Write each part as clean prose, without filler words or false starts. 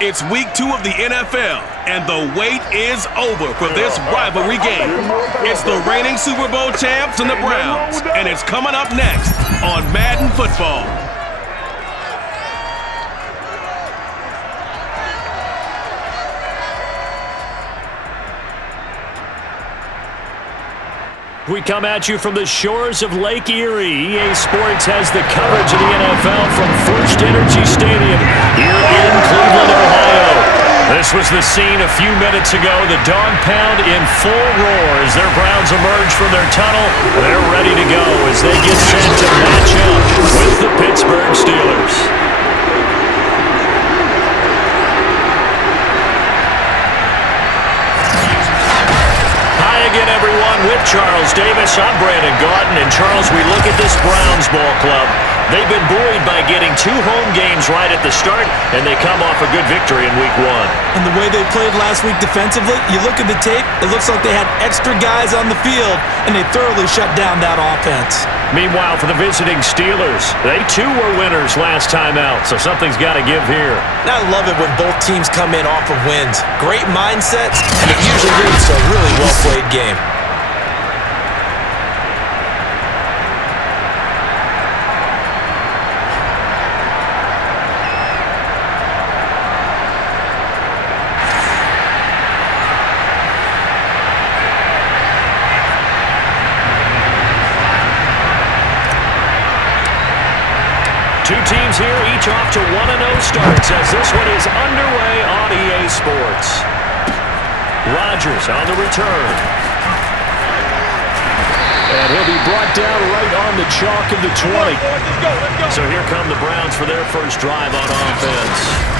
It's week 2 of the NFL, and the wait is over for this rivalry game. It's the reigning Super Bowl champs and the Browns, and it's coming up next on Madden Football. We come at you from the shores of Lake Erie. EA Sports has the coverage of the NFL from First Energy Stadium here in Cleveland, Ohio. This was the scene a few minutes ago. The dog pound in full roar as their Browns emerge from their tunnel. They're ready to go as they get set to match up with the Pittsburgh Steelers. Again, everyone, with Charles Davis. I'm Brandon Gaudin. And Charles, we look at this Browns ball club. They've been buoyed by getting 2 home games right at the start, and they come off a good victory in week 1. And the way they played last week defensively, you look at the tape, it looks like they had extra guys on the field, and they thoroughly shut down that offense. Meanwhile, for the visiting Steelers, they too were winners last time out, so something's got to give here. And I love it when both teams come in off of wins. Great mindsets, and it usually leads to a really well-played game. Two teams here, each off to 1-0 starts as this one is underway on EA Sports. Rodgers on the return. And he'll be brought down right on the chalk of the 20. So here come the Browns for their first drive on offense.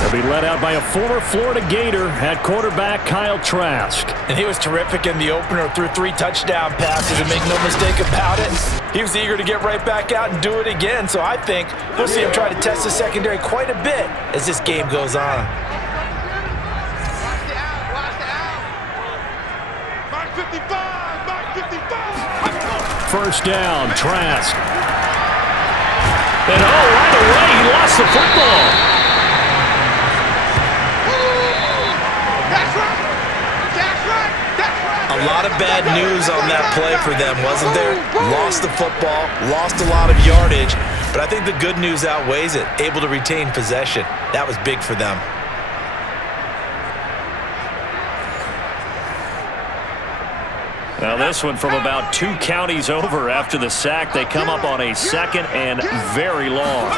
They'll be led out by a former Florida Gator at quarterback Kyle Trask. And he was terrific in the opener, threw 3 touchdown passes, and make no mistake about it, he was eager to get right back out and do it again. So I think we'll see him try to test the secondary quite a bit as this game goes on. First down, Trask. And right away, he lost the football. A lot of bad news on that play for them, wasn't there? Lost the football, lost a lot of yardage, but I think the good news outweighs it. Able to retain possession. That was big for them. Now this one from about 2 counties over after the sack. They come up on a 2nd and very long.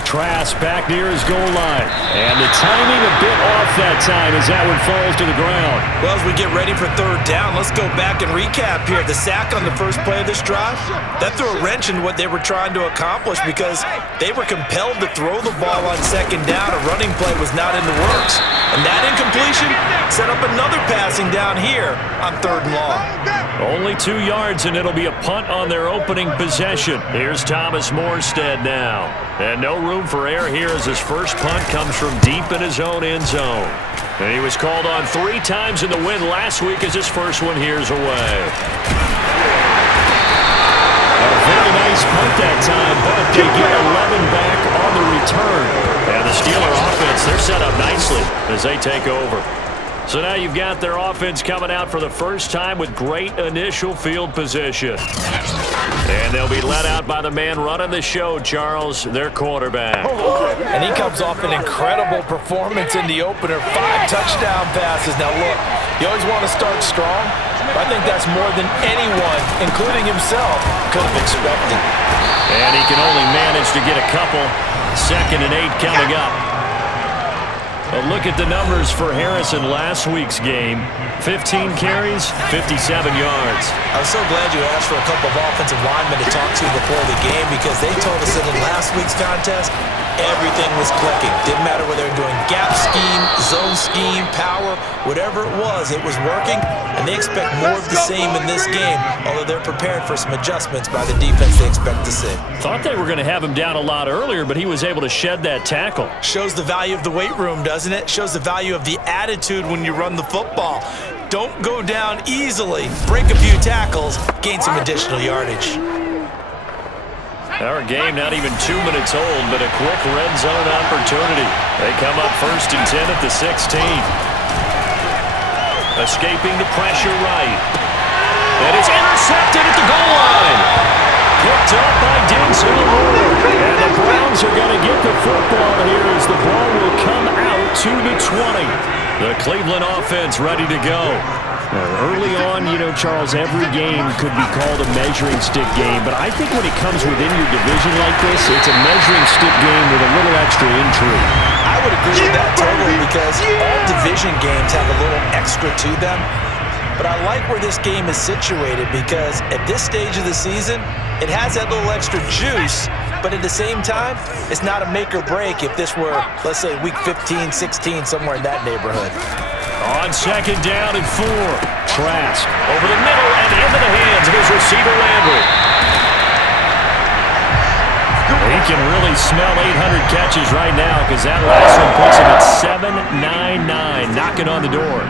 Trask back near his goal line. And the timing a bit off that time as that one falls to the ground. Well, as we get ready for 3rd down, let's go back and recap here. The sack on the first play of this drive, that threw a wrench in what they were trying to accomplish because they were compelled to throw the ball on 2nd down. A running play was not in the works. And that incompletion set up another passing down here on 3rd and long. Only 2 yards, and it'll be a punt on their opening possession. Here's Thomas Morstead now. And no room for error here as his first punt comes from deep in his own end zone. And he was called on 3 times in the win last week as his first one here's away. A very nice punt that time, but they get 11 back on the return. And the Steeler offense, they're set up nicely as they take over. So now you've got their offense coming out for the first time with great initial field position. And they'll be let out by the man running the show, Charles, their quarterback. And he comes off an incredible performance in the opener. 5 touchdown passes. Now look, you always want to start strong, but I think that's more than anyone, including himself, could have expected. And he can only manage to get a couple. 2nd and 8 coming up. A look at the numbers for Harrison last week's game. 15 carries, 57 yards. I was so glad you asked for a couple of offensive linemen to talk to before the game because they told us that in last week's contest, everything was clicking. Didn't matter whether they were doing gap scheme, zone scheme, power, whatever it was working, and they expect more of the same in this game, although they're prepared for some adjustments by the defense they expect to see. Thought they were going to have him down a lot earlier, but he was able to shed that tackle. Shows the value of the weight room, doesn't it? Shows the value of the attitude when you run the football. Don't go down easily. Break a few tackles, gain some additional yardage. Our game not even 2 minutes old, but a quick red zone opportunity. They come up 1st and 10 at the 16. Escaping the pressure right. And it's intercepted at the goal line. Picked up by Denzel Ward. And the Browns are going to get the football here as the ball will come out to the 20. The Cleveland offense ready to go. Early on, Charles, every game could be called a measuring stick game, but I think when it comes within your division like this, it's a measuring stick game with a little extra intrigue. I would agree with that totally because all division games have a little extra to them. But I like where this game is situated because at this stage of the season, it has that little extra juice, but at the same time, it's not a make or break if this were, let's say, week 15, 16, somewhere in that neighborhood. On 2nd down and 4. Trask over the middle and into the hands of his receiver Landry. He can really smell 800 catches right now because that last one puts him at 799, knocking on the door.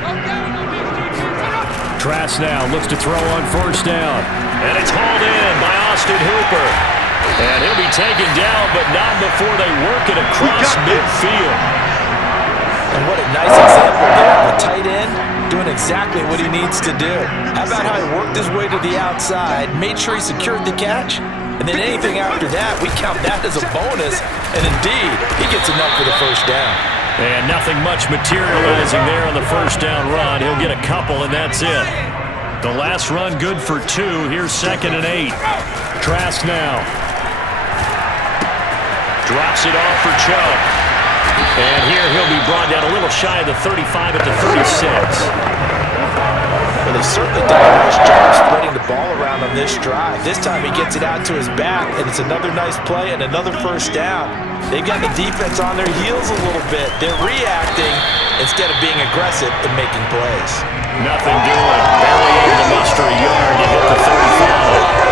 Trask now looks to throw on 1st down. And it's hauled in by Austin Hooper. And he'll be taken down, but not before they work it across midfield. And what a nice example there of a tight end doing exactly what he needs to do. How about how he worked his way to the outside, made sure he secured the catch, and then anything after that, we count that as a bonus. And indeed, he gets enough for the 1st down. And nothing much materializing there on the 1st down run. He'll get a couple, and that's it. The last run good for 2. Here's 2nd and 8. Trask now. Drops it off for Chubb. And here he'll be brought down a little shy of the 35 at the 36. Well, they've certainly done a nice job spreading the ball around on this drive. This time he gets it out to his back, and it's another nice play and another 1st down. They've got the defense on their heels a little bit. They're reacting instead of being aggressive and making plays. Nothing doing. Barely able to muster a yard to hit the 35.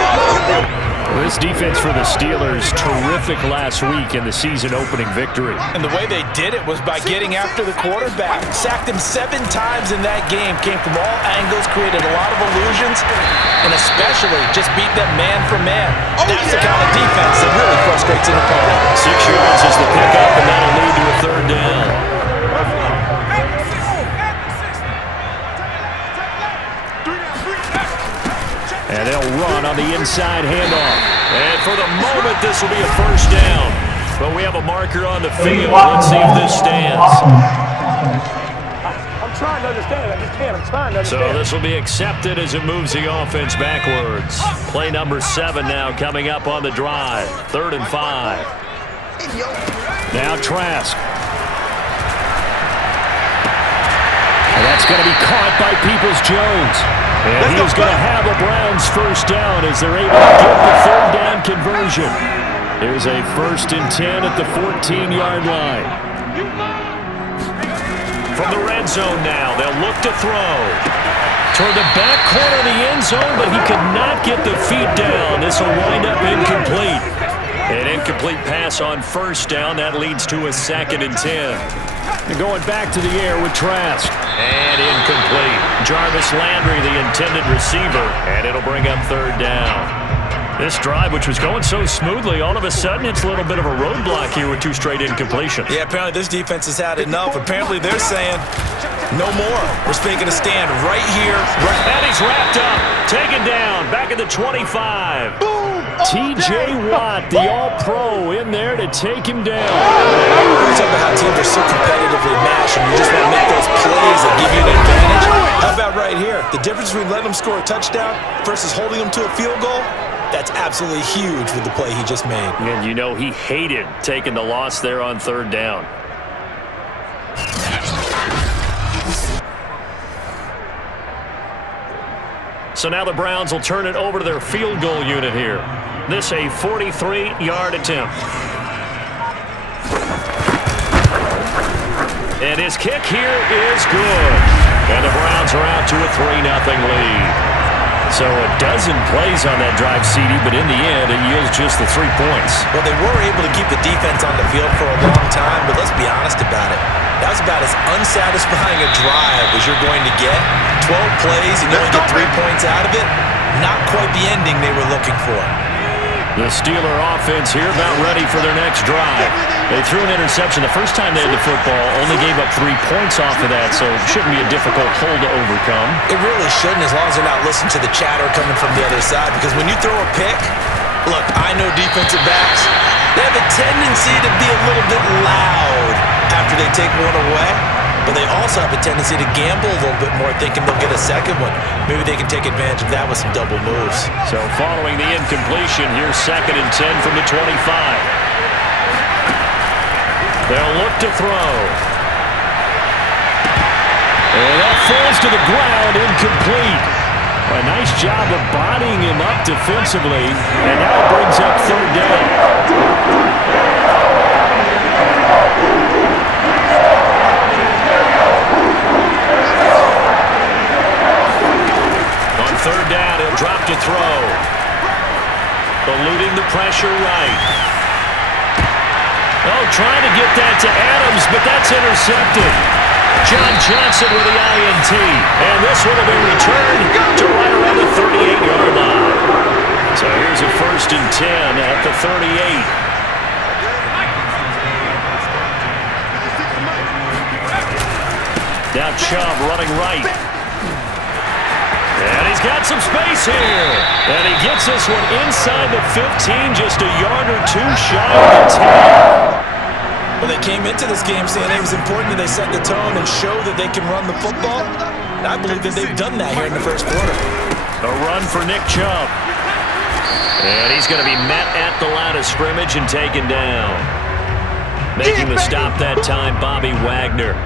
This defense for the Steelers, terrific last week in the season-opening victory. And the way they did it was by getting after the quarterback. Sacked him 7 times in that game. Came from all angles, created a lot of illusions, and especially just beat them man for man. That's the kind of defense that really frustrates an opponent. 6 yards is the pickup, and that'll lead to a 3rd down. And they'll run on the inside handoff. And for the moment, this will be a 1st down. But we have a marker on the field. Let's see if this stands. I'm trying to understand. I just can't. I'm trying to understand. So this will be accepted as it moves the offense backwards. Play number 7 now coming up on the drive. 3rd and 5. Now Trask. And that's going to be caught by Peoples-Jones. And he's going to have a Browns 1st down as they're able to get the 3rd down conversion. Here's a 1st and 10 at the 14-yard line. From the red zone now, they'll look to throw. Toward the back corner of the end zone, but he could not get the feet down. This will wind up incomplete. An incomplete pass on 1st down. That leads to a 2nd and 10. They're going back to the air with Trask. And incomplete. Jarvis Landry, the intended receiver. And it'll bring up 3rd down. This drive, which was going so smoothly, all of a sudden it's a little bit of a roadblock here with 2 straight incompletions. Yeah, apparently this defense has had enough. Apparently they're saying, no more. We're making a stand right here. And he's wrapped up. Taken down. Back at the 25. T.J. Watt, the All-Pro, in there to take him down. We're talking about how teams are so competitively matched, and you just want to make those plays that give you an advantage. How about right here? The difference between letting them score a touchdown versus holding them to a field goal, that's absolutely huge with the play he just made. And you know he hated taking the loss there on 3rd down. So now the Browns will turn it over to their field goal unit here. This a 43-yard attempt. And his kick here is good. And the Browns are out to a 3-0 lead. So a dozen plays on that drive, CD, but in the end, it yields just the 3 points. Well, they were able to keep the defense on the field for a long time, but let's be honest about it. That was about as unsatisfying a drive as you're going to get. 12 plays and you only get 3 points out of it. Not quite the ending they were looking for. The Steeler offense here about ready for their next drive. They threw an interception the first time they had the football, only gave up 3 points off of that, so it shouldn't be a difficult hole to overcome. It really shouldn't, as long as they're not listening to the chatter coming from the other side, because when you throw a pick, look, I know defensive backs, they have a tendency to be a little bit loud after they take one away, but they also have a tendency to gamble a little bit more, thinking they'll get a second one. Maybe they can take advantage of that with some double moves. So following the incompletion, here's 2nd and 10 from the 25. They'll look to throw. And that falls to the ground, incomplete. A nice job of bodying him up defensively, and now it brings up 3rd down. On 3rd down, he'll drop to throw. Eluding the pressure right. Oh, trying to get that to Adams, but that's intercepted. John Johnson with the INT. And this one will be returned to right around the 38-yard line. So here's a 1st and 10 at the 38. Now Chubb running right. And he's got some space here. And he gets this one inside the 15, just a yard or 2 shy of the 10. Well, they came into this game saying it was important that they set the tone and show that they can run the football. And I believe that they've done that here in the 1st quarter. A run for Nick Chubb. And he's going to be met at the line of scrimmage and taken down. Making the stop that time, Bobby Wagner.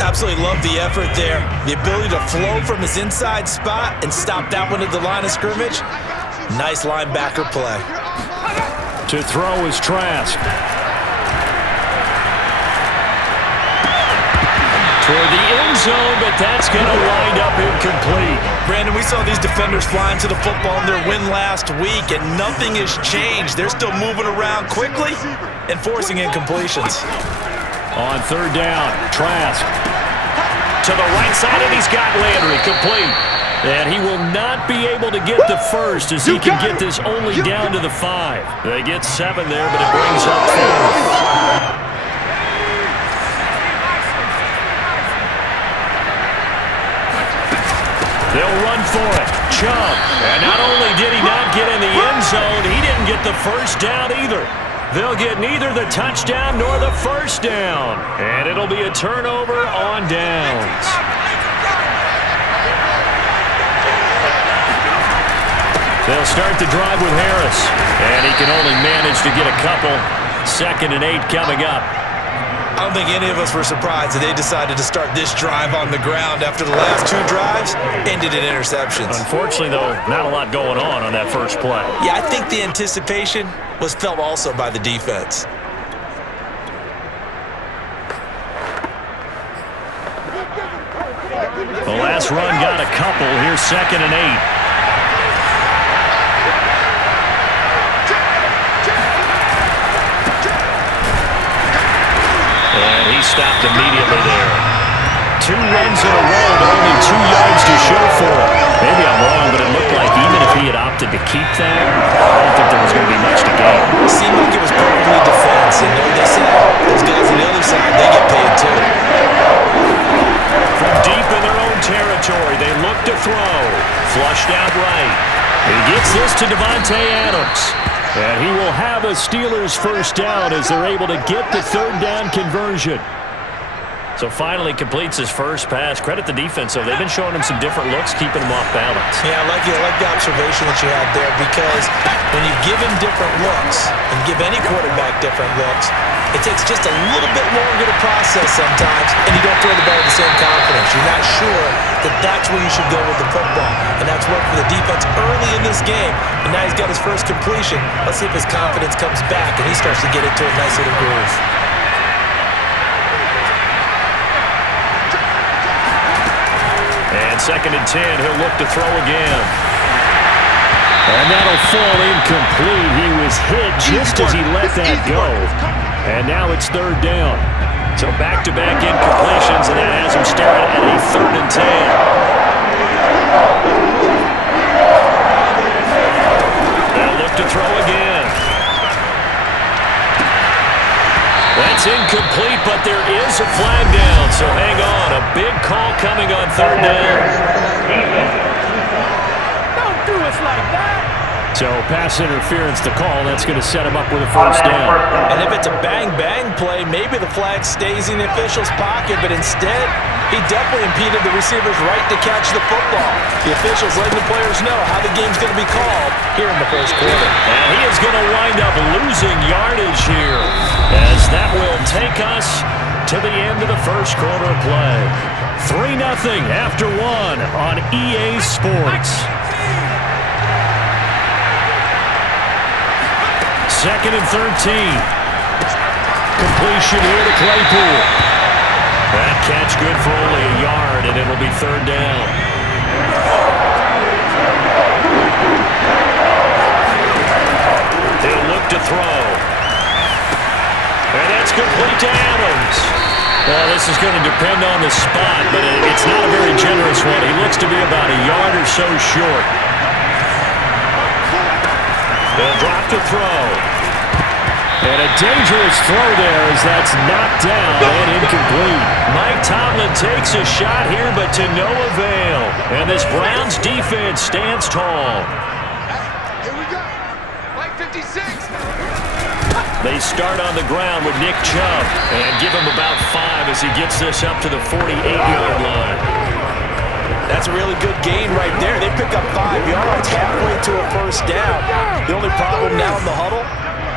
Absolutely love the effort there. The ability to flow from his inside spot and stop that one at the line of scrimmage. Nice linebacker play. To throw is Trask. Toward the end zone, but that's going to wind up incomplete. Brandon, we saw these defenders flying to the football in their win last week, and nothing has changed. They're still moving around quickly and forcing incompletions. On 3rd down, Trask. To the right side, and he's got Landry complete. And he will not be able to get the first, as he can get this only down to the 5. They get 7 there, but it brings up 4. They'll run for it. Chubb. And not only did he not get in the end zone, he didn't get the first down either. They'll get neither the touchdown nor the first down. And it'll be a turnover on downs. They'll start the drive with Harris. And he can only manage to get a couple. 2nd and 8 coming up. I don't think any of us were surprised that they decided to start this drive on the ground after the last 2 drives ended in interceptions. Unfortunately, though, not a lot going on that first play. Yeah, I think the anticipation was felt also by the defense. The last run got a couple. Here's 2nd and 8. And he stopped immediately there. 2 runs in a row, but only 2 yards to show for it. Maybe I'm wrong, but it looked like even if he had opted to keep that, I don't think there was going to be much to gain. It seemed like it was perfectly defense, and like they said, those guys on the other side, they get paid too. From deep in their own territory, they look to throw. Flushed out right. He gets this to Devontae Adams. And he will have a Steelers first down as they're able to get the 3rd down conversion. So finally completes his first pass. Credit the defense, though. They've been showing him some different looks, keeping him off balance. Yeah, I like the observation that you had there, because when you give him different looks and give any quarterback different looks, it takes just a little bit longer to process sometimes, and you don't throw the ball with the same confidence. You're not sure that that's where you should go with the football, and that's worked for the defense early in this game, and now he's got his first completion. Let's see if his confidence comes back and he starts to get into a nice little groove. And 2nd and 10, he'll look to throw again. And that'll fall incomplete. He was hit just as he let that go. And now it's 3rd down. So back-to-back incompletions, and that has him staring at a 3rd and 10. They'll look to throw again. That's incomplete, but there is a flag down, so hang on. A big call coming on third down. Don't do us like that. So pass interference to call. That's going to set him up with a first down. And if it's a bang-bang play, maybe the flag stays in the official's pocket, but instead, he definitely impeded the receiver's right to catch the football. The officials letting the players know how the game's going to be called here in the first quarter. And he is going to wind up losing yardage here, as that will take us to the end of the first quarter of play. 3-0 after 1 on EA Sports. Second and 13. Completion here to Claypool. That catch good for only a yard, and it'll be third down. He'll look to throw. And that's complete to Adams. Well, this is going to depend on the spot, but it's not a very generous one. He looks to be about a yard or so short. They'll drop to throw. And a dangerous throw there as that's knocked down and incomplete. Mike Tomlin takes a shot here, but to no avail. And this Browns defense stands tall. Here we go. Mike 56. They start on the ground with Nick Chubb and give him about 5 as he gets this up to the 48-yard line. That's a really good gain right there. They pick up 5 yards halfway to a first down. The only problem now in the huddle,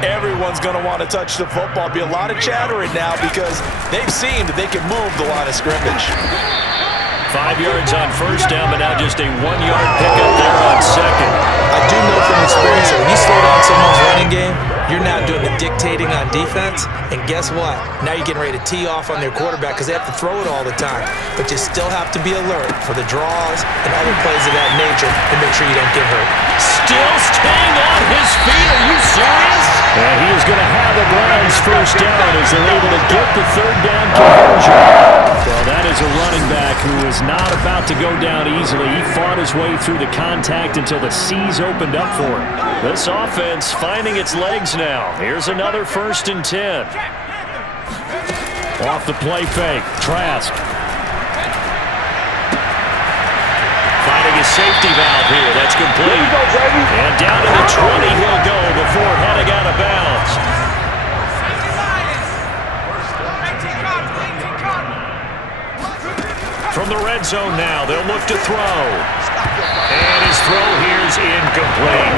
everyone's going to want to touch the football. Be a lot of chattering now because they've seen that they can move the line of scrimmage. 5 yards on first down, but now just a 1-yard pickup there on second. I do know from experience that when you slow down someone's running game, you're not doing the dictating on defense. And guess what? Now you're getting ready to tee off on their quarterback because they have to throw it all the time. But you still have to be alert for the draws and other plays of that nature to make sure you don't get hurt. Still staying on his feet. Are you serious? And he is going to have the Browns first down as they're able to get the third down conversion. Well, that is a running back who is not about to go down easily. He fought his way through the contact until the seas opened up for him. This offense finding its legs now. Here's another 1st and 10. Off the play fake. Trask. Finding his safety valve here. That's complete. And down to the 20 he'll go before heading out of bounds. From the red zone now, they'll look to throw. And his throw here's incomplete.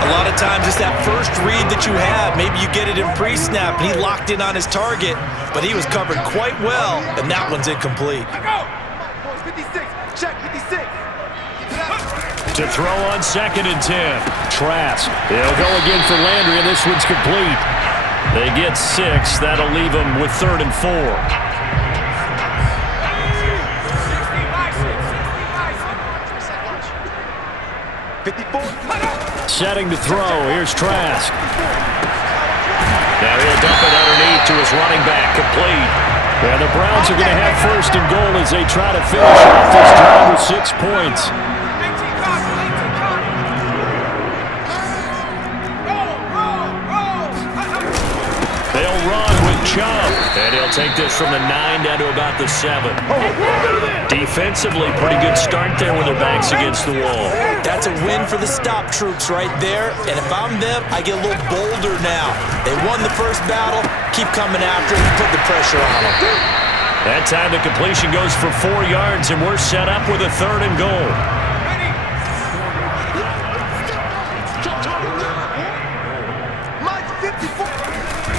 A lot of times it's that first read that you have. Maybe you get it in pre-snap, and he locked in on his target, but he was covered quite well, and that one's incomplete. 56. Check 56. To throw on 2nd and 10. Trask. They'll go again for Landry, and this one's complete. They get 6. That'll leave them with 3rd and 4. Setting to throw. Here's Trask. Now he'll dump it underneath to his running back. Complete. And the Browns are going to have 1st and goal as they try to finish off this drive with 6 points. They'll run with Chubb. And he'll take this from the 9 down to about the 7. Defensively, pretty good start there when their back's against the wall. That's a win for the stop troops right there. And if I'm them, I get a little bolder now. They won the first battle. Keep coming after them. Put the pressure on them. That time the completion goes for 4 yards, and we're set up with a 3rd and goal.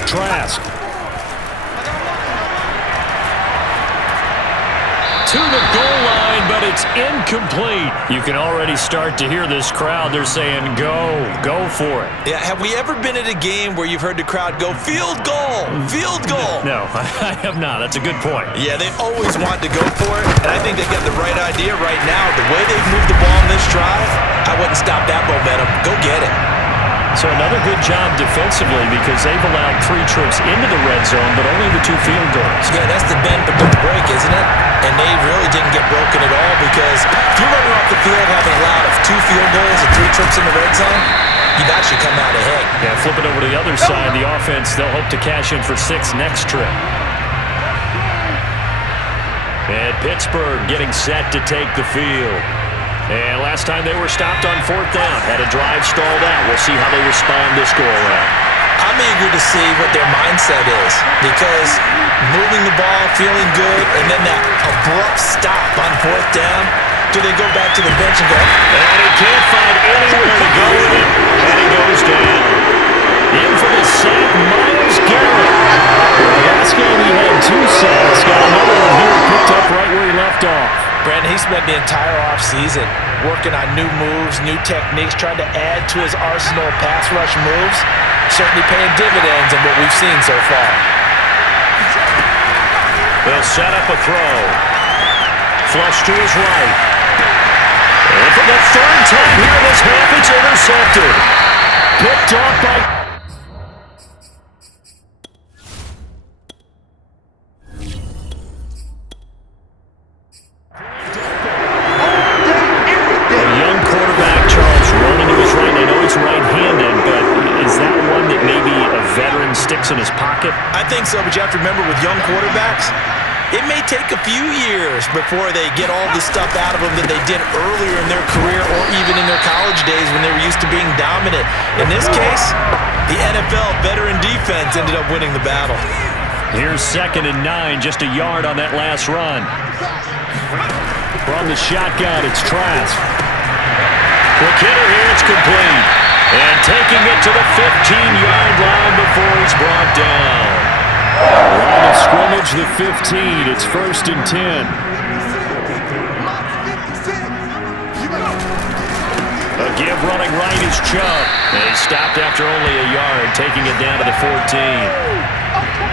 Trask. To the goal line, but it's incomplete. You can already start to hear this crowd. They're saying, go for it. Yeah, have we ever been at a game where you've heard the crowd go, field goal, field goal? No, I have not. That's a good point. Yeah, they always want to go for it, and I think they've got the right idea right now. The way they've moved the ball in this drive, I wouldn't stop that momentum. Go get it. So another good job defensively because they've allowed 3 trips into the red zone, but only the 2 field goals. Yeah, that's the bend but don't break, isn't it? And they really didn't get broken at all because if you're running off the field having allowed 2 field goals and 3 trips in the red zone, you you've actually come out ahead. Yeah, flip it over to the other side. The offense, they'll hope to cash in for 6 next trip. And Pittsburgh getting set to take the field. And last time they were stopped on 4th down, had a drive stalled out. We'll see how they respond this go-around. I'm eager to see what their mindset is, because moving the ball, feeling good, and then that abrupt stop on 4th down, do they go back to the bench and go, and he can't find anywhere to go with it, and he goes down. In for the sack, Myles Garrett. Last game he had 2 sacks, got another one here, picked up right where he left off. Brandon, he spent the entire offseason working on new moves, new techniques, trying to add to his arsenal of pass rush moves. Certainly paying dividends in what we've seen so far. They'll set up a throw. Flush to his right. And for the 3rd time here in this half, it's intercepted. Picked off by... A young quarterback, Charles, running to his right. I know he's right-handed, but is that one that maybe a veteran sticks in his pocket? I think so, but you have to remember with young quarterbacks, it may take a few years before they get all the stuff out of them that they did earlier in their career or even in their college days when they were used to being dominant. In this case, the NFL veteran defense ended up winning the battle. Here's 2nd and 9, just a yard on that last run. From the shotgun, it's Trask. Quick hitter here, it's complete. And taking it to the 15-yard line before he's brought down. Line of scrimmage, the 15. It's 1st and 10. A give running right is Chubb. And he stopped after only a yard, taking it down to the 14.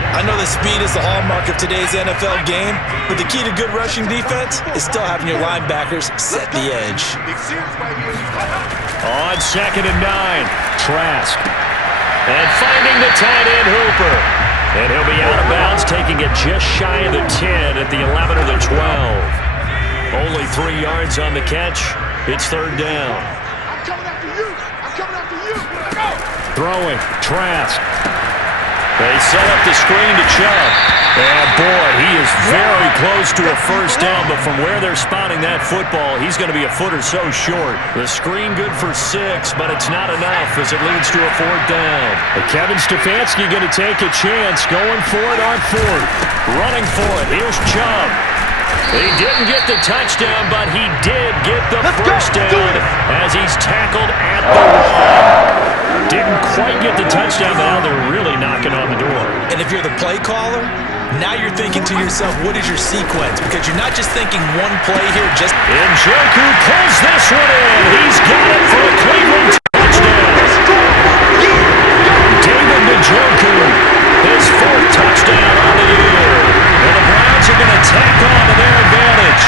I know that speed is the hallmark of today's NFL game, but the key to good rushing defense is still having your linebackers set the edge. On 2nd and 9, Trask. And finding the tight end Hooper. And he'll be out of bounds, taking it just shy of the 10 at the 11 or the 12. Only 3 yards on the catch. It's 3rd down. I'm coming after you. I'm coming after you. Go. Throwing, Trask. They set up the screen to Chubb. And boy, he is very close to a 1st down, but from where they're spotting that football, he's going to be a foot or so short. The screen good for 6, but it's not enough as it leads to a 4th down. And Kevin Stefanski going to take a chance, going for it on 4th. Running for it, here's Chubb. He didn't get the touchdown, but he did get the 1st down as he's tackled at the 1. Didn't quite get the touchdown, but now they're really knocking on the door. And if you're the play caller, now you're thinking to yourself, what is your sequence? Because you're not just thinking one play here, just... Njoku pulls this one in. He's got it for a Cleveland touchdown. David Njoku, his 4th touchdown on the year. And the Browns are going to tack on to their advantage.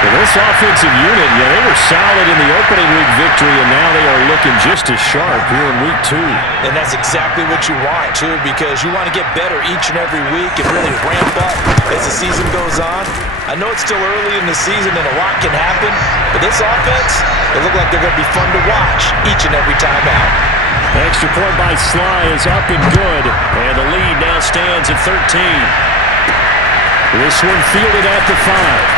Well, this offensive unit, they were solid in the opening week victory, and now they are looking just as sharp here in week 2. And that's exactly what you want, too, because you want to get better each and every week and really ramp up as the season goes on. I know it's still early in the season and a lot can happen, but this offense, they look like they're going to be fun to watch each and every time out. Extra point by Sly is up and good, and the lead now stands at 13. This one fielded at the 5.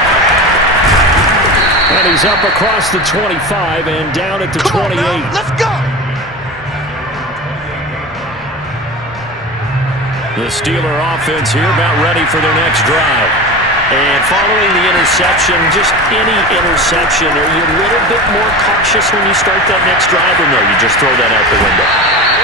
And he's up across the 25 and down at the 28. Let's go. The Steeler offense here about ready for their next drive. And following the interception, just any interception, are you a little bit more cautious when you start that next drive, or no, you just throw that out the window?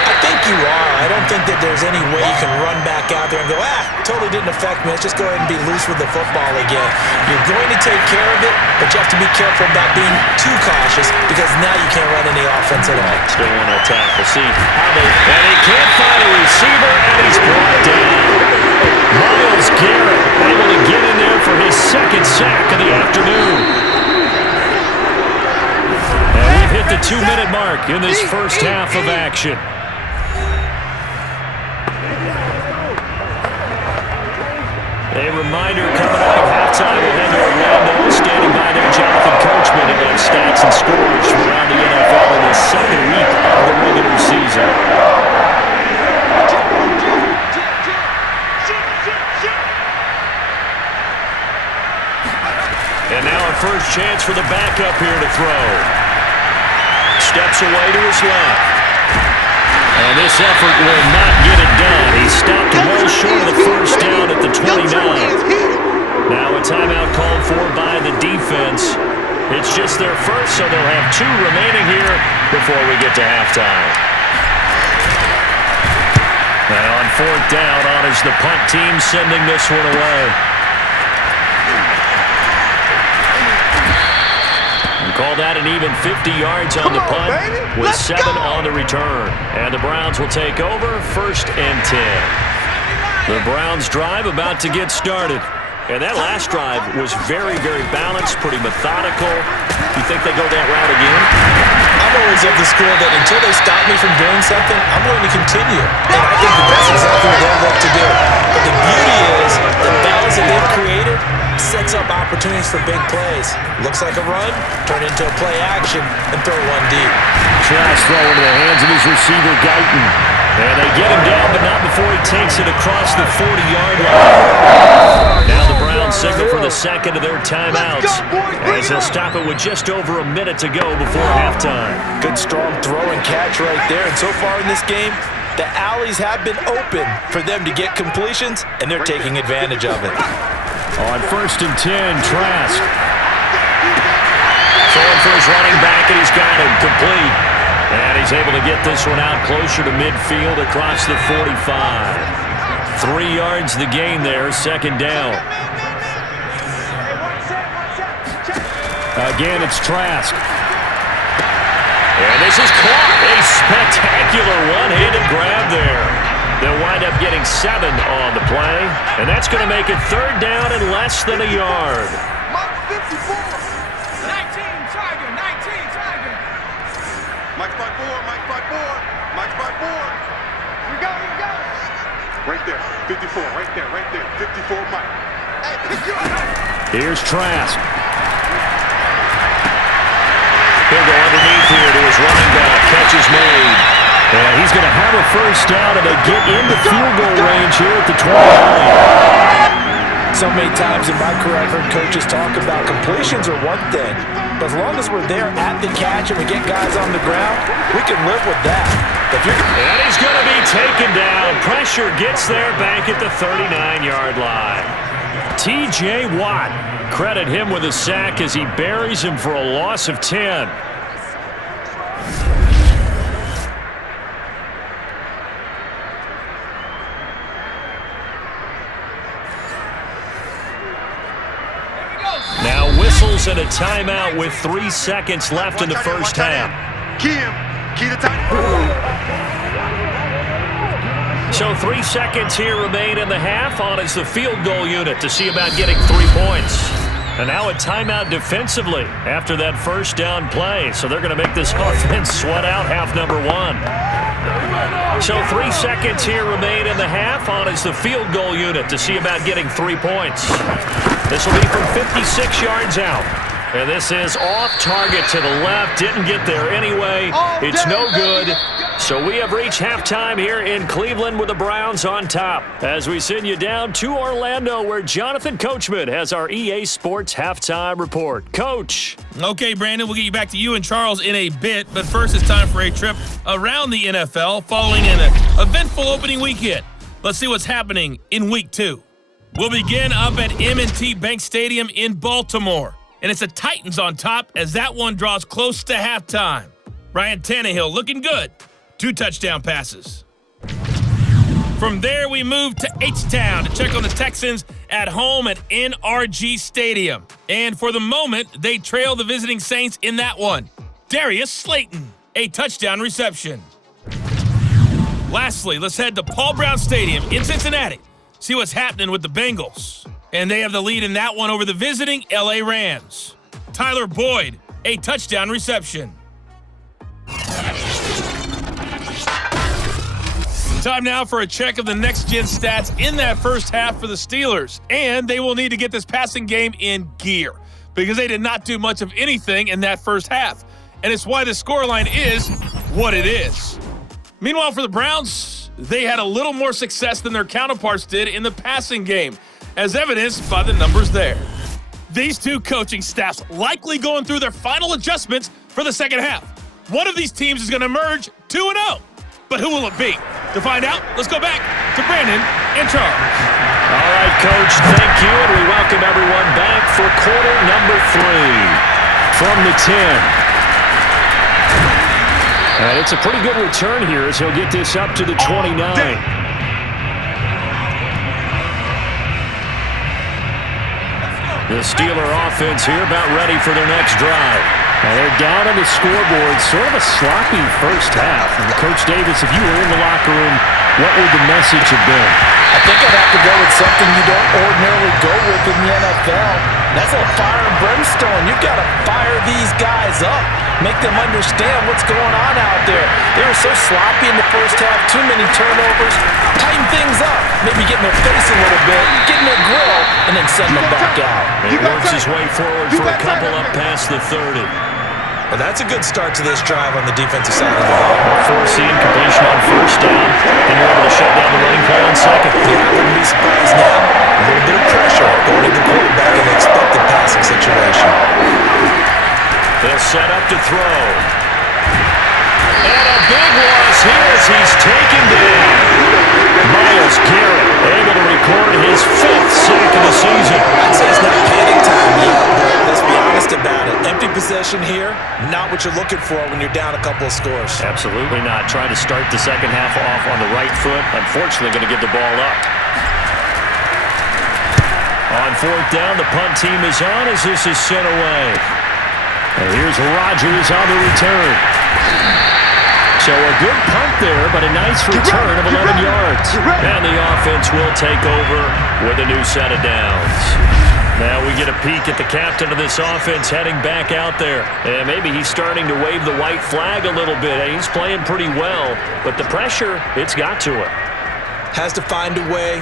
I think you are. I don't think that there's any way you can run back out there and go, totally didn't affect me. Let's just go ahead and be loose with the football again. You're going to take care of it, but you have to be careful about being too cautious because now you can't run any offense at all. Still want to attack. We'll see how they... And he can't find a receiver, and he's brought down. Myles Garrett able to get in there for his 2nd sack of the afternoon. And we've hit the 2-minute mark in this first half of action. A reminder coming out of halftime, we'll head to Orlando. Standing by there, Jonathan Coachman, and stats and scores from around the NFL in the 2nd week of the regular first chance for the backup here to throw. Steps away to his left. And this effort will not get it done. He stopped well short of the first down at the 29. Now a timeout called for by the defense. It's just their first, so they'll have 2 remaining here before we get to halftime. And on 4th down, on is the punt team sending this one away. Call that an even 50 yards on the punt with 7 on the return. And the Browns will take over 1st and 10. The Browns drive about to get started. And that last drive was very, very balanced, pretty methodical. You think they go that route again? I'm always of the school that until they stop me from doing something, I'm going to continue. And I think that's exactly what they'll look to do. But the beauty is the balance that they've created sets up opportunities for big plays. Looks like a run, turn into a play action, and throw one deep. Trash throw into the hands of his receiver, Guyton. And they get him down, but not before he takes it across the 40-yard line. Now the Browns signal for the second of their timeouts, as they'll stop it with just over a minute to go before halftime. Good strong throw and catch right there. And so far in this game, the alleys have been open for them to get completions, and they're taking advantage of it. On 1st and 10, Trask. Throwing for his running back, and he's got him complete. And he's able to get this one out closer to midfield across the 45. 3 yards the gain there, 2nd down. Again, it's Trask. And this is caught. A spectacular one-handed grab there. They'll wind up getting 7 on the play, and that's going to make it 3rd down and less than a yard. Mike 54. 19 Tiger, 19 Tiger. Mike 54, Mike 54, Mike 54. We go. Right there, 54, right there, 54 Mike. Hey, pick you up. Here's Trask. He'll go underneath here to his running back. Catch is made. And he's going to have a first down, and they get into field goal range here at the 29. So many times in my career I've heard coaches talk about completions are one thing, but as long as we're there at the catch and we get guys on the ground, we can live with that. And he's going to be taken down. Pressure gets there back at the 39-yard line. T.J. Watt, credit him with a sack as he buries him for a loss of 10. Now whistles and a timeout with 3 seconds left in the first half. Key to time. So 3 seconds here remain in the half. On is the field goal unit to see about getting 3 points. And now a timeout defensively after that first down play. So they're going to make this offense sweat out half number 1. So 3 seconds here remain in the half. On is the field goal unit to see about getting 3 points. This will be from 56 yards out. And this is off target to the left. Didn't get there anyway. It's no good. So we have reached halftime here in Cleveland with the Browns on top. As we send you down to Orlando, where Jonathan Coachman has our EA Sports halftime report. Coach. Okay, Brandon, we'll get you back to you and Charles in a bit. But first, it's time for a trip around the NFL following an eventful opening weekend. Let's see what's happening in Week 2. We'll begin up at M&T Bank Stadium in Baltimore. And it's the Titans on top as that one draws close to halftime. Ryan Tannehill looking good. 2 touchdown passes. From there, we move to H-Town to check on the Texans at home at NRG Stadium. And for the moment, they trail the visiting Saints in that one. Darius Slayton, a touchdown reception. Lastly, let's head to Paul Brown Stadium in Cincinnati. See what's happening with the Bengals. And they have the lead in that one over the visiting LA Rams. Tyler Boyd, a touchdown reception. Time now for a check of the next-gen stats in that first half for the Steelers. And they will need to get this passing game in gear because they did not do much of anything in that first half. And it's why the scoreline is what it is. Meanwhile, for the Browns, they had a little more success than their counterparts did in the passing game, as evidenced by the numbers there. These two coaching staffs likely going through their final adjustments for the second half. One of these teams is going to emerge 2-0. But who will it be? To find out, let's go back to Brandon and Charles. All right, Coach, thank you, and we welcome everyone back for quarter number 3 from the 10. And it's a pretty good return here as he'll get this up to the 29. The Steeler offense here about ready for their next drive. And they're down on the scoreboard, sort of a sloppy first half. And Coach Davis, if you were in the locker room, what would the message have been? I think I'd have to go with something you don't ordinarily go with in the NFL. That's a fire and brimstone. You've got to fire these guys up. Make them understand what's going on out there. They were so sloppy in the first half, too many turnovers. Tighten things up. Maybe get in their face a little bit, get in their grill, and then send them back out. He works his way forward for a couple up past the 30. Well, that's a good start to this drive on the defensive side of the ball. Forcing completion on first down, and you're able to shut down the running play on second. Yeah, I wouldn't be surprised now. A little bit of pressure going to the quarterback in an expected passing situation. They'll set up to throw. And a big loss here as he's taken down. Myles Garrett able to record his 5th sack of the season. I'd say it's not panic time yet, but let's be honest about it. Empty possession here, not what you're looking for when you're down a couple of scores. Absolutely not. Trying to start the second half off on the right foot. Unfortunately, going to give the ball up. On 4th down, the punt team is on as this is sent away. And here's Rodgers on the return. So a good punt there, but a nice return of 11 yards. And the offense will take over with a new set of downs. Now we get a peek at the captain of this offense heading back out there. And maybe he's starting to wave the white flag a little bit. He's playing pretty well, but the pressure, it's got to him. Has to find a way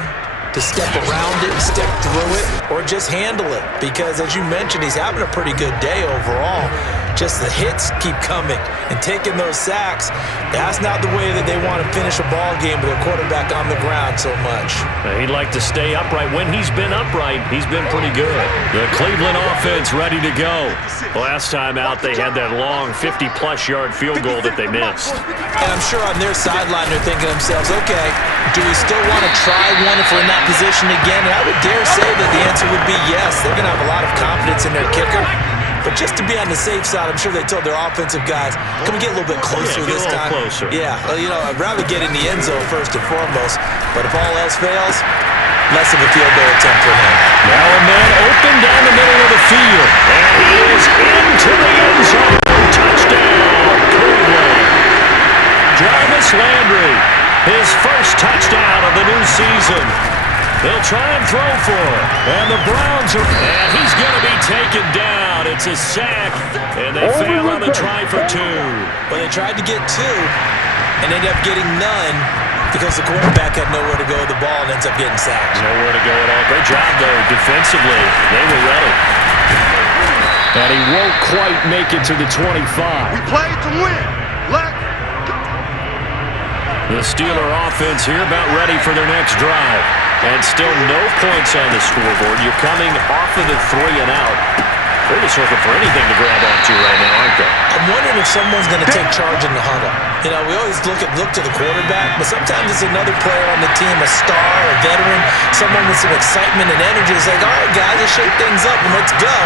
to step around it, step through it, or just handle it. Because as you mentioned, he's having a pretty good day overall. Just the hits keep coming and taking those sacks. That's not the way that they want to finish a ball game with their quarterback on the ground so much. He'd like to stay upright. When he's been upright, he's been pretty good. The Cleveland offense ready to go. Last time out, they had that long 50-plus yard field goal that they missed. And I'm sure on their sideline, they're thinking to themselves, okay, do we still want to try one if we're in that position again? And I would dare say that the answer would be yes. They're going to have a lot of confidence in their kicker. But just to be on the safe side, I'm sure they told their offensive guys, can we get a little bit closer this time? Closer. Yeah, well, you know, I'd rather get in the end zone first and foremost. But if all else fails, less of a field goal attempt for him. Now a man open down the middle of the field. And he is into the end zone. Touchdown, Cleveland. Jarvis Landry, his first touchdown of the new season. They'll try and throw for it. And the Browns are... And he's going to be taken down. It's a sack. And they fail on the try for 2. Well, they tried to get 2 and ended up getting none because the quarterback had nowhere to go with the ball and ends up getting sacked. Nowhere to go at all. Great job, though, defensively. They were ready. And he won't quite make it to the 25. We play to win. The Steeler offense here about ready for their next drive. And still no points on the scoreboard. You're coming off of the 3 and out. They're just looking for anything to grab onto right now, aren't they? I'm wondering if someone's going to take charge in the huddle. You know, we always look to the quarterback, but sometimes it's another player on the team, a star, a veteran, someone with some excitement and energy. It's like, all right, guys, let's shake things up and let's go,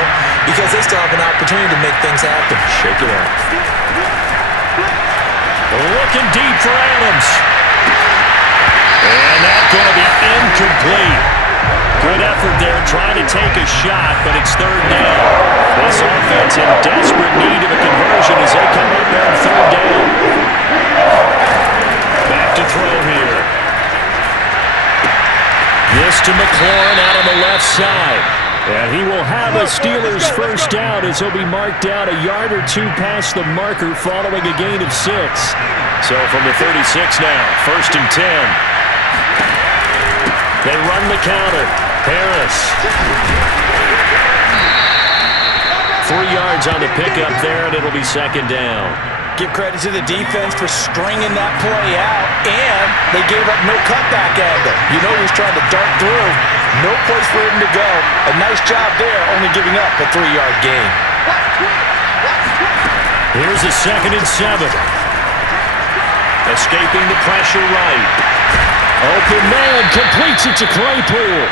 because they still have an opportunity to make things happen. Shake it up. Looking deep for Adams. And that's going to be incomplete. Good effort there, trying to take a shot, but it's 3rd down. This offense in desperate need of a conversion as they come up there on 3rd down. Back to throw here. This to McLaurin out on the left side. And he will have a Steelers first down as he'll be marked down a yard or 2 past the marker following a gain of 6. So from the 36 now, 1st and 10. They run the counter. Harris. 3 yards on the pickup there, and it'll be 2nd down. Give credit to the defense for stringing that play out, and they gave up no cutback angle. You know he was trying to dart through. No place for him to go. A nice job there, only giving up a 3-yard gain. Here's a 2nd and 7. Escaping the pressure right. Open man, completes it to Claypool.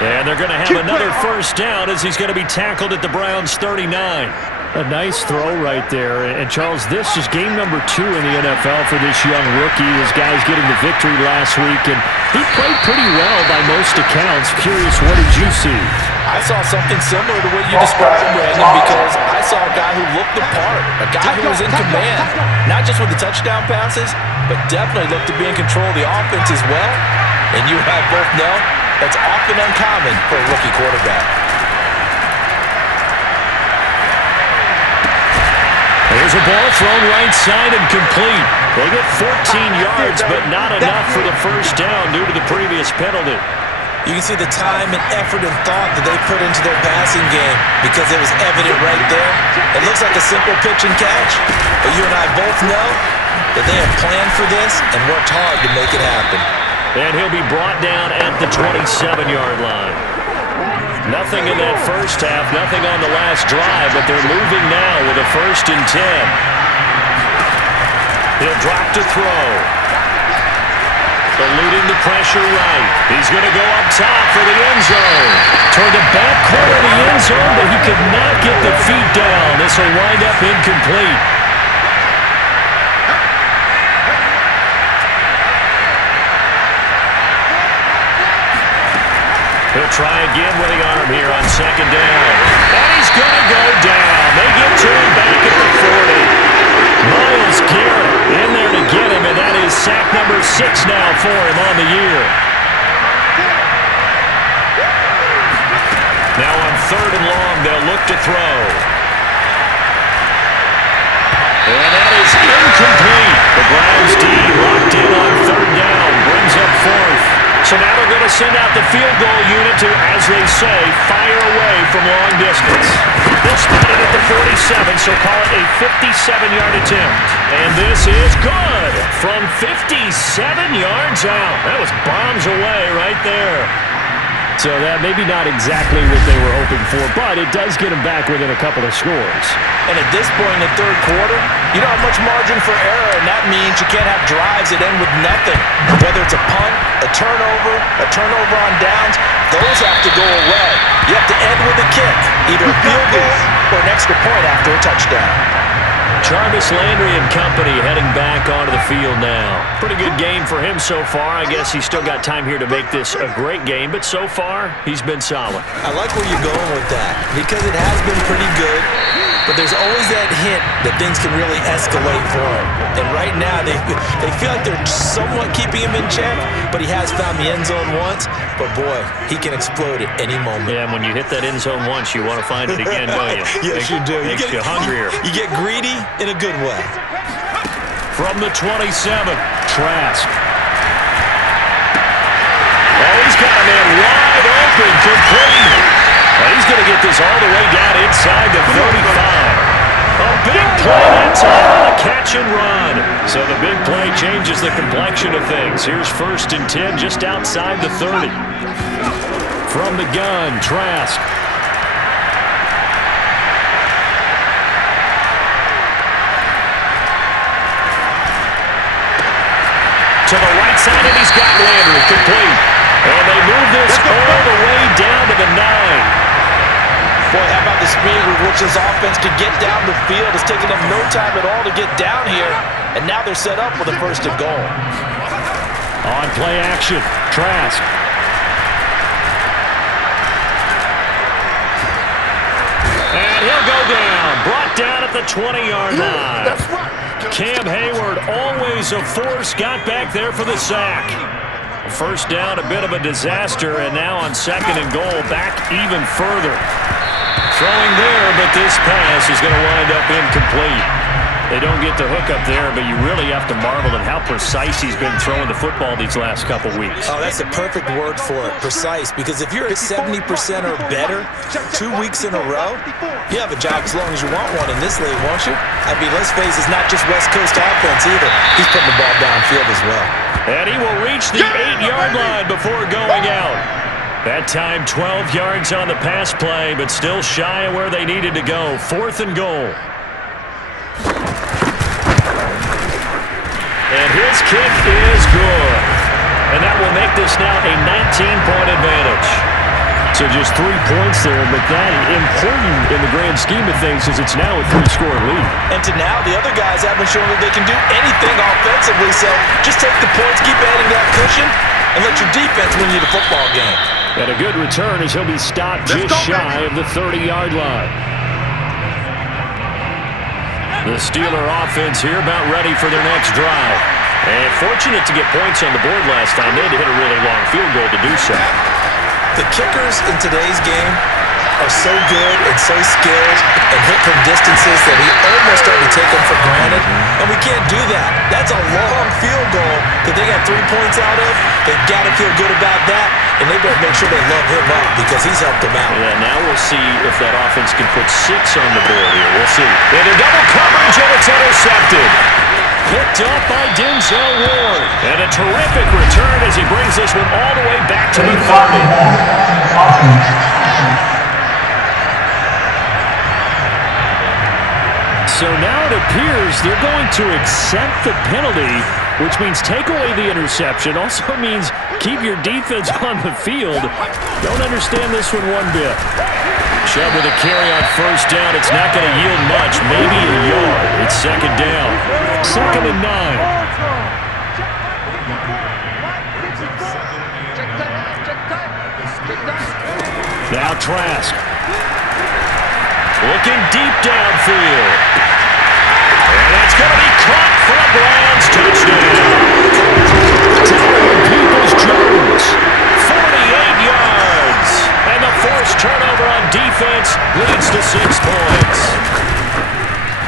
And they're going to have another first down as he's going to be tackled at the Browns' 39. A nice throw right there. And, Charles, this is game number 2 in the NFL for this young rookie. His guys getting the victory last week, and he played pretty well by most accounts. Curious, what did you see? I saw something similar to what you described, Brandon, because I saw a guy who looked the part, a guy who was in command, not just with the touchdown passes, but definitely looked to be in control of the offense as well. And you and I both know that's often uncommon for a rookie quarterback. There's a ball thrown right side and complete. They get 14 yards, but not enough for the first down due to the previous penalty. You can see the time and effort and thought that they put into their passing game because it was evident right there. It looks like a simple pitch and catch, but you and I both know that they have planned for this and worked hard to make it happen. And he'll be brought down at the 27-yard line. Nothing in that first half, nothing on the last drive, but they're moving now with a 1st and 10. He'll drop to throw. Eluding the pressure right. He's going to go up top for the end zone. Toward the back corner of the end zone, but he could not get the feet down. This will wind up incomplete. He'll try again with the arm here on 2nd down. And he's going to go down. They get to him back at the 40. Myles Garrett in there to get him, and that is sack number 6 now for him on the year. Now on 3rd and long, they'll look to throw. And that is incomplete. The Browns D locked in on 3rd down, brings up 4th. So now they're going to send out the field goal unit to, as they say, fire away from long distance. They'll spot it at the 47, so call it a 57-yard attempt. And this is good from 57 yards out. That was bombs away right there. So that maybe not exactly what they were hoping for, but it does get them back within a couple of scores. And at this point in the 3rd quarter, you don't have much margin for error, and that means you can't have drives that end with nothing. Whether it's a punt, a turnover on downs, those have to go away. You have to end with a kick, either a field goal or an extra point after a touchdown. Jarvis Landry and company heading back onto the field now. Pretty good game for him so far. I guess he's still got time here to make this a great game, but so far, he's been solid. I like where you're going with that because it has been pretty good, but there's always that hint that things can really escalate for him. And right now, they feel like they're somewhat keeping him in check, but he has found the end zone once. But boy, he can explode at any moment. Yeah, and when you hit that end zone once, you want to find it again, don't you? Yes, you do. Makes you hungrier. You get greedy in a good way. From the 27, Trask. Oh, he's got a man wide open, complete. Well, he's going to get this all the way down inside the 35. A big play that time on the catch and run. So the big play changes the complexion of things. Here's 1st and 10 just outside the 30. From the gun, Trask. To the right side, and he's got Landry complete. And they move this all the way down to the 9. Boy, how about the speed with which this offense could get down the field? It's taken them no time at all to get down here, and now they're set up with a 1st and goal. On play action, Trask. And he'll go down, brought down at the 20-yard line. Cam Hayward, always a force, got back there for the sack. First down, a bit of a disaster, and now on 2nd and goal, back even further. Throwing there, but this pass is going to wind up incomplete. They don't get the hook up there, but you really have to marvel at how precise he's been throwing the football these last couple weeks. Oh, that's the perfect word for it, precise, because if you're at 70% or better 2 weeks in a row, you have a job as long as you want one in this league, won't you? I mean, let's face it, it's not just West Coast offense either. He's putting the ball downfield as well. And he will reach the 8-yard line before going out. That time, 12 yards on the pass play, but still shy of where they needed to go. 4th and goal. And his kick is good. And that will make this now a 19-point advantage. So just 3 points there, but that important in the grand scheme of things as it's now a 3-score lead. And to now, the other guys haven't shown that they can do anything offensively, so just take the points, keep adding that cushion, and let your defense win you the football game. And a good return as he'll be stopped just shy of the 30-yard line. The Steeler offense here about ready for their next drive. And fortunate to get points on the board last time. They had to hit a really long field goal to do so. The kickers in today's game are so good and so skilled and hit from distances that we almost start to take them for granted. And we can't do that. That's a long field goal that they got 3 points out of. They've got to feel good about that. And they better make sure they love him up because he's helped them out. Yeah, now we'll see if that offense can put 6 on the board here. We'll see. Into double coverage, and it's intercepted. Picked up by Denzel Ward. And a terrific return as he brings this one all the way back to the 30. So now it appears they're going to accept the penalty, which means take away the interception. Also means keep your defense on the field. Don't understand this one bit. Chubb with a carry on 1st down. It's not going to yield much, maybe a yard. It's 2nd down. 2nd and 9. Now Trask. Looking deep downfield. And that's going to be caught for a Browns touchdown. Tyler Peoples-Jones, 48 yards. And the forced turnover on defense leads to 6 points.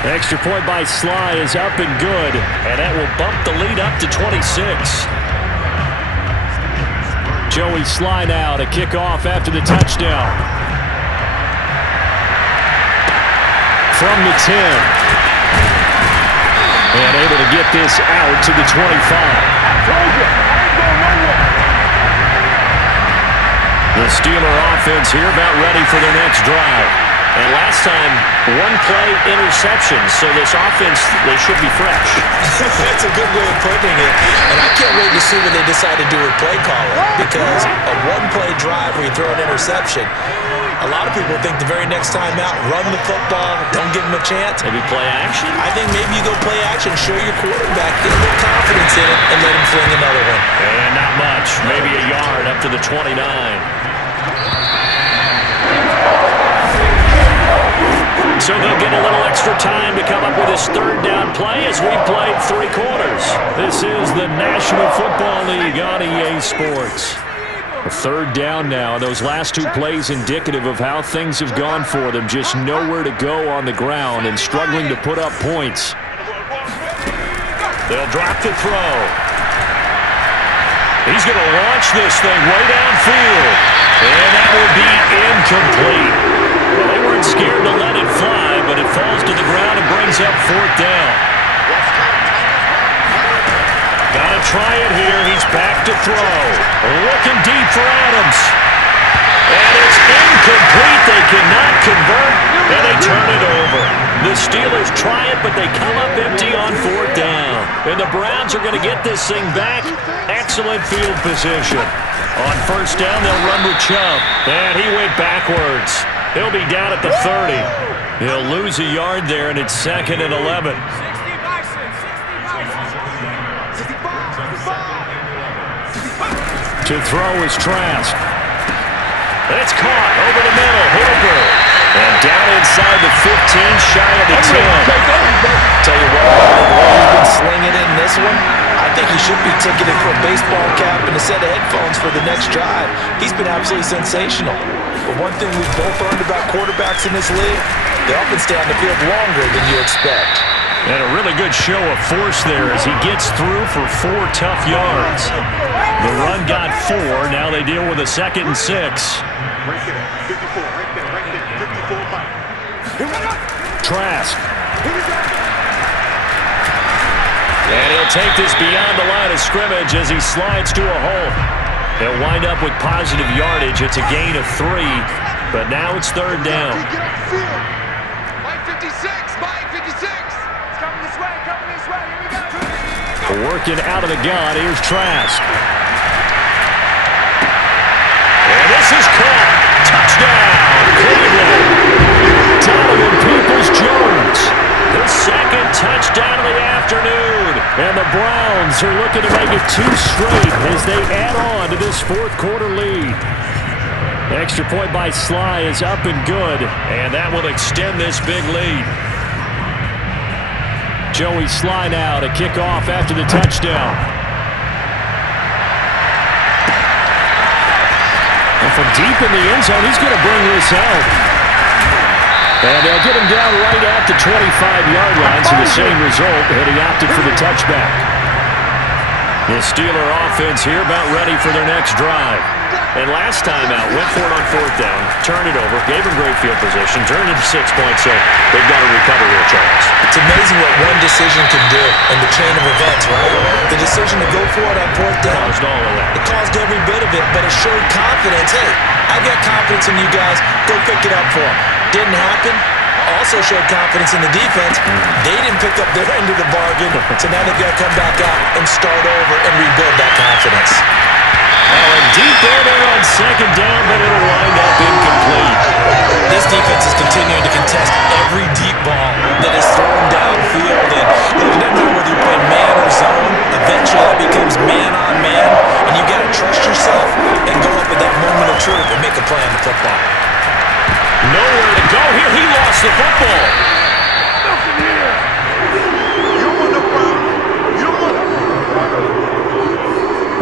Extra point by Sly is up and good, and that will bump the lead up to 26. Joey Sly now to kick off after the touchdown. From the 10. And able to get this out to the 25. The Steeler offense here about ready for their next drive. And last time, 1-play interception, so this offense, they should be fresh. That's a good way of putting it. And I can't wait to see what they decide to do with play calling. Because a 1-play drive where you throw an interception, a lot of people think the very next time out, run the football, don't give them a chance. Maybe play action? I think maybe you go play action, show your quarterback, get a little confidence in it, and let him fling another one. And not much. Maybe a yard up to the 29. So they'll get a little extra time to come up with this 3rd down play as we played 3 quarters. This is the National Football League on EA Sports. A 3rd down now. Those last 2 plays indicative of how things have gone for them. Just nowhere to go on the ground and struggling to put up points. They'll drop the throw. He's going to launch this thing way downfield. And that will be incomplete. Well, they weren't scared to let it fly, but it falls to the ground and brings up 4th down. Gotta try it here. He's back to throw. Looking deep for Adams. And it's incomplete. They cannot convert, and they turn it over. The Steelers try it, but they come up empty on 4th down. And the Browns are going to get this thing back. Excellent field position. On 1st down, they'll run with Chubb. And he went backwards. He'll be down at the 30. He'll lose a yard there, and it's 2nd and 11. To throw is Trask. It's caught over the middle. Hooper. And down inside the 15, shy of the 10. Tell you what, the way he's been slinging it in this one, I think he should be ticketed for a baseball cap and a set of headphones for the next drive. He's been absolutely sensational. But one thing we've both learned about quarterbacks in this league, they often stay on the field longer than you expect. And a really good show of force there as he gets through for 4 tough yards. The run got 4. Now they deal with a 2nd and 6. Right there, 54, right there, 54 Mike. Trask. And he'll take this beyond the line of scrimmage as he slides to a hole. He'll wind up with positive yardage. It's a gain of 3, but now it's 3rd down. Mike 56, Mike 56. It's coming this way, here we go. Working out of the gun, here's Trask. And this is caught. Touchdown, Cleveland. Donovan Peoples-Jones. The 2nd touchdown of the afternoon. And the Browns are looking to make it 2 straight as they add on to this 4th quarter lead. Extra point by Sly is up and good, and that will extend this big lead. Joey Sly now to kick off after the touchdown. And from deep in the end zone, he's going to bring this out. And they'll get him down right at the 25-yard line, so the same result, and he opted for the touchback. The Steeler offense here about ready for their next drive. And last time out, went for it on 4th down, turned it over, gave him great field position, turned it to 6 points, so they've got to recover here, Charles. It's amazing what one decision can do in the chain of events, right? The decision to go for it on 4th down. Caused all of that. It caused every bit of it, but it showed confidence. Hey, I've got confidence in you guys. Go pick it up for them. Didn't happen. Also showed confidence in the defense. They didn't pick up their end of the bargain, so now they've got to come back out and start over and rebuild that confidence. Oh, and deep there on 2nd down, but it'll wind up incomplete. This defense is continuing to contest every deep ball that is thrown downfield. And look, it doesn't matter whether you're playing man or zone. Eventually that becomes man on man. And you've got to trust yourself and go up at that moment of truth and make a play on the football. Nowhere to go here. He lost the football. Nothing here. You don't want no problem. You don't want no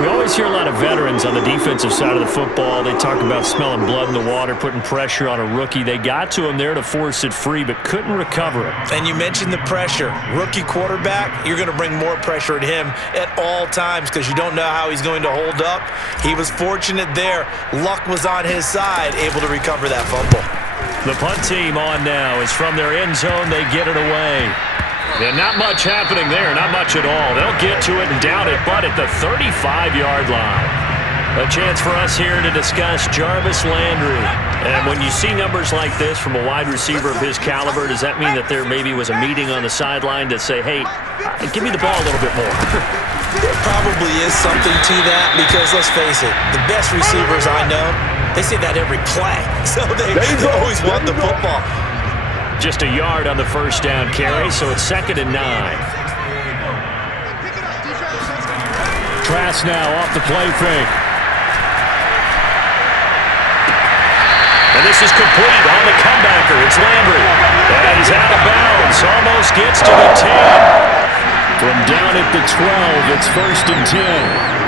We always hear a lot of veterans on the defensive side of the football. They talk about smelling blood in the water, putting pressure on a rookie. They got to him there to force it free, but couldn't recover it. And you mentioned the pressure. Rookie quarterback, you're going to bring more pressure at him at all times because you don't know how he's going to hold up. He was fortunate there. Luck was on his side, able to recover that fumble. The punt team on now is from their end zone. They get it away. And not much happening there, not much at all. They'll get to it and down it, but at the 35-yard line. A chance for us here to discuss Jarvis Landry. And when you see numbers like this from a wide receiver of his caliber, does that mean that there maybe was a meeting on the sideline to say, hey, give me the ball a little bit more? There probably is something to that because, let's face it, the best receivers I know, they say that every play. So they always want the football. Just a yard on the 1st down carry, so it's 2nd and 9. Trask now off the play fake. And this is complete on the comebacker. It's Landry. And he's out of bounds. Almost gets to the 10. From down at the 12, it's 1st and 10.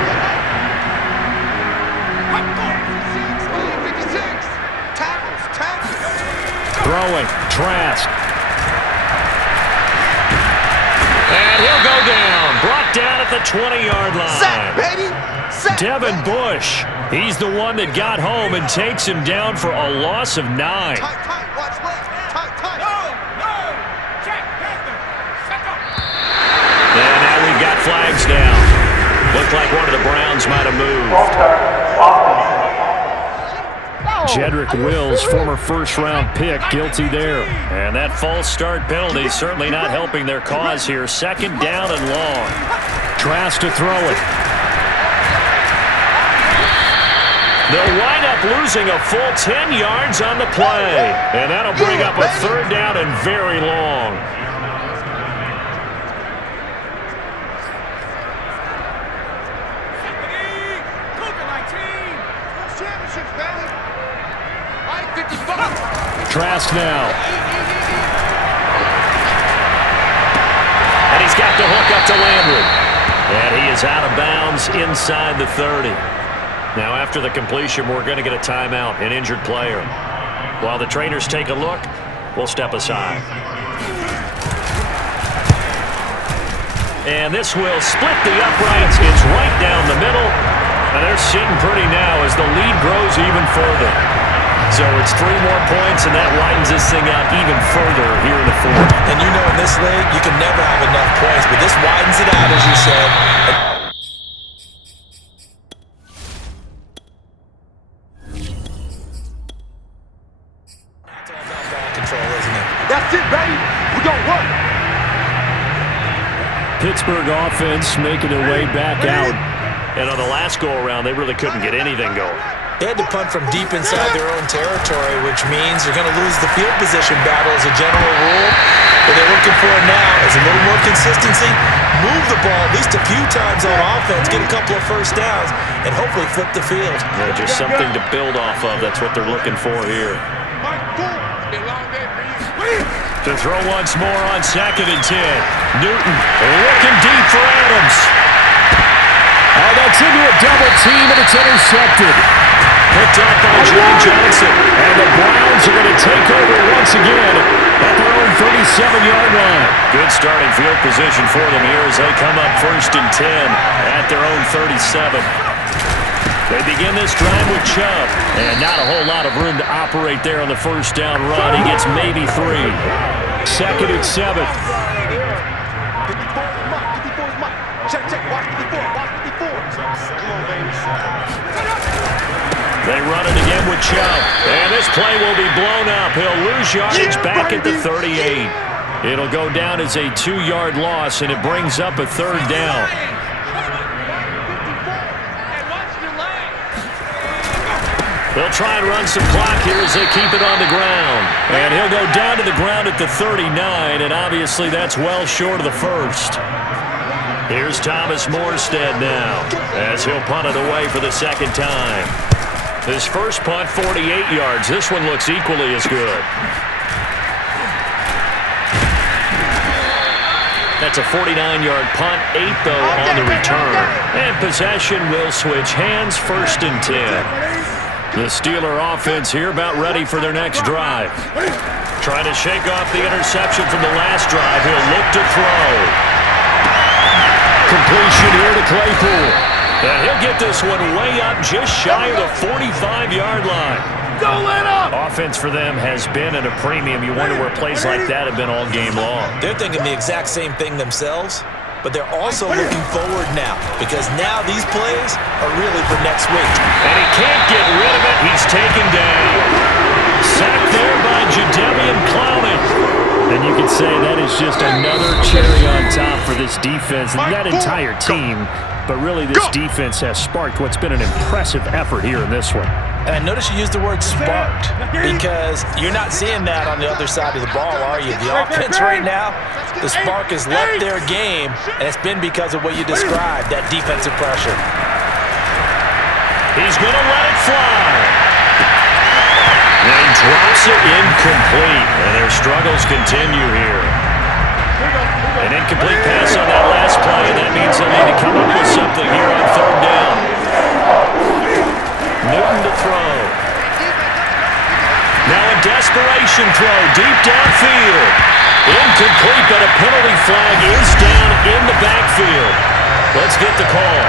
Throwing, Trask. And he'll go down. Brought down at the 20-yard line. Set, baby. Set. Devin Bush. He's the one that got home and takes him down for a loss of 9. Tight, watch left. Tight. No. Check, Panther. Set up. And now we've got flags down. Looked like one of the Browns might have moved. Jedrick Wills, former first-round pick, guilty there. And that false start penalty certainly not helping their cause here. 2nd down and long. Trask to throw it. They'll wind up losing a full 10 yards on the play. And that'll bring up a 3rd down and very long. Trask now. And he's got the hook up to Landry. And he is out of bounds inside the 30. Now after the completion, we're going to get a timeout, an injured player. While the trainers take a look, we'll step aside. And this will split the uprights. It's right down the middle. And they're sitting pretty now as the lead grows even further. So it's 3 more points, and that widens this thing out even further here in the fourth. And you know in this league, you can never have enough points, but this widens it out, as you said. That's all about ball control, isn't it? That's it, baby. We gonna work. Pittsburgh offense making their way back out. And on the last go-around, they really couldn't get anything going. They had to punt from deep inside their own territory, which means you're going to lose the field position battle as a general rule. What they're looking for now is a little more consistency, move the ball at least a few times on offense, get a couple of first downs, and hopefully flip the field. Yeah, just something to build off of. That's what they're looking for here. To throw once more on 2nd and 10. Newton looking deep for Adams. Oh, that's into a double team, and it's intercepted. Picked up by John Johnson. And the Browns are going to take over once again at their own 37-yard line. Good starting field position for them here as they come up 1st and 10 at their own 37. They begin this drive with Chubb. And not a whole lot of room to operate there on the first down run. He gets maybe 3. 2nd and 7. They run it again with Chubb. And this play will be blown up. He'll lose yardage back at the 38. It'll go down as a 2-yard loss, and it brings up a 3rd down. They'll try and run some clock here as they keep it on the ground. And he'll go down to the ground at the 39, and obviously that's well short of the 1st. Here's Thomas Morstead now as he'll punt it away for the 2nd time. His first punt, 48 yards. This one looks equally as good. That's a 49-yard punt, 8 though on the return. And possession will switch hands, 1st and 10. The Steeler offense here about ready for their next drive. Trying to shake off the interception from the last drive. He'll look to throw. Completion here to Claypool. And he'll get this one way up just shy of the 45-yard line. Go let up! Offense for them has been at a premium. You wonder where plays like that have been all game long. They're thinking the exact same thing themselves, but they're also looking forward now because now these plays are really for next week. And he can't get rid of it. He's taken down. Sacked there by Jadeveon Clowney. And you can say that is just another cherry on top for this defense and that entire team. But really, this defense has sparked what's been an impressive effort here in this one. And notice you used the word sparked because you're not seeing that on the other side of the ball, are you? The offense right now, the spark has left their game, and it's been because of what you described, that defensive pressure. He's going to let it fly. And drops it incomplete. And their struggles continue here. An incomplete pass on that last play, and that means they'll need to come up with something here on 3rd down. Newton to throw. Now a desperation throw deep downfield. Incomplete, but a penalty flag is down in the backfield. Let's get the call.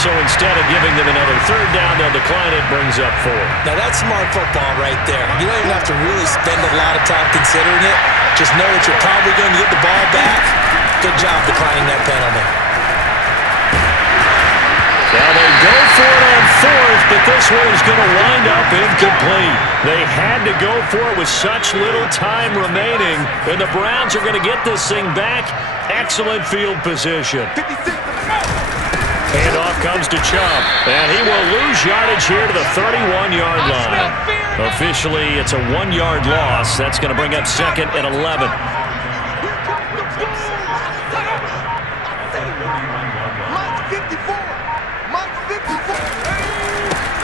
So instead of giving them another 3rd down, they'll decline it, brings up 4. Now that's smart football right there. You don't even have to really spend a lot of time considering it. Just know that you're probably going to get the ball back. Good job declining that penalty. Now they go for it on 4th, but this one is going to wind up incomplete. They had to go for it with such little time remaining, and the Browns are going to get this thing back. Excellent field position. Handoff comes to Chubb, and he will lose yardage here to the 31-yard line. Officially, it's a 1-yard loss. That's going to bring up 2nd and 11.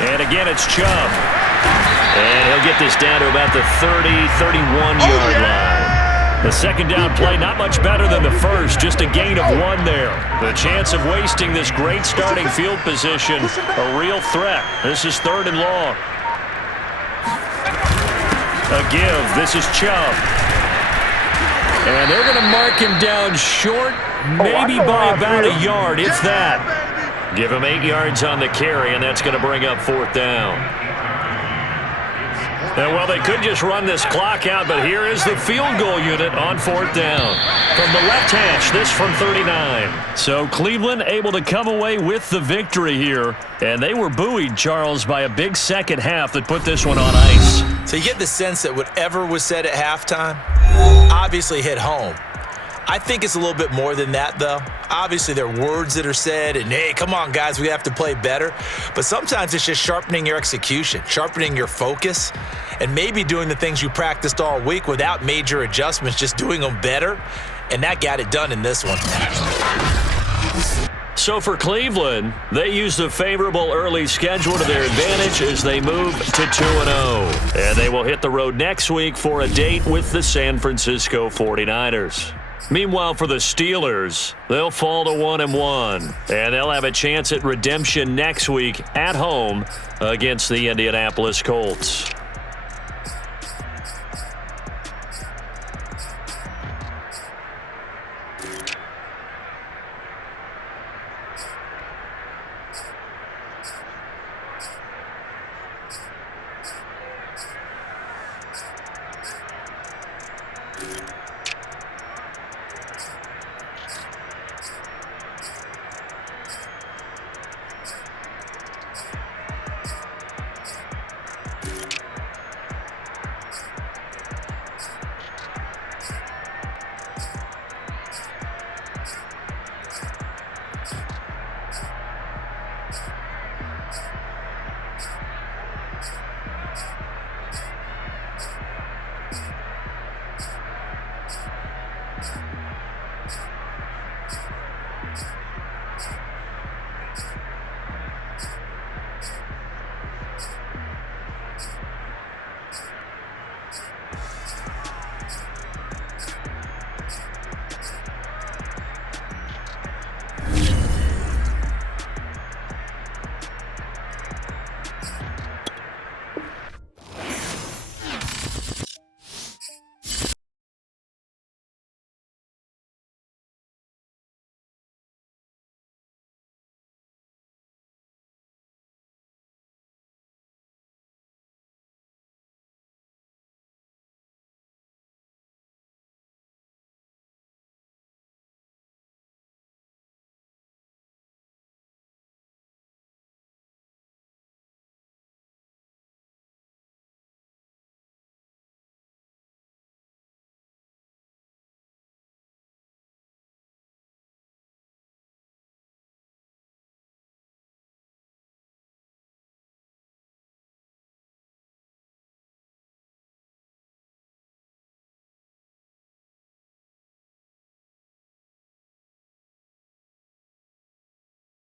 And again, it's Chubb. And he'll get this down to about the 30, 31-yard line. The 2nd down play, not much better than the first, just a gain of 1 there. The chance of wasting this great starting field position, a real threat. This is 3rd and long. A give. This is Chubb. And they're going to mark him down short, maybe by about a yard, if that. Give him 8 yards on the carry, and that's going to bring up 4th down. And, well, they could just run this clock out, but here is the field goal unit on 4th down. From the left hash, this from 39. So Cleveland able to come away with the victory here. And they were buoyed, Charles, by a big second half that put this one on ice. So you get the sense that whatever was said at halftime obviously hit home. I think it's a little bit more than that, though. Obviously, there are words that are said, and, hey, come on, guys, we have to play better. But sometimes it's just sharpening your execution, sharpening your focus, and maybe doing the things you practiced all week without major adjustments, just doing them better. And that got it done in this one. So for Cleveland, they used a favorable early schedule to their advantage as they move to 2-0. And they will hit the road next week for a date with the San Francisco 49ers. Meanwhile, for the Steelers, they'll fall to 1-1, and they'll have a chance at redemption next week at home against the Indianapolis Colts.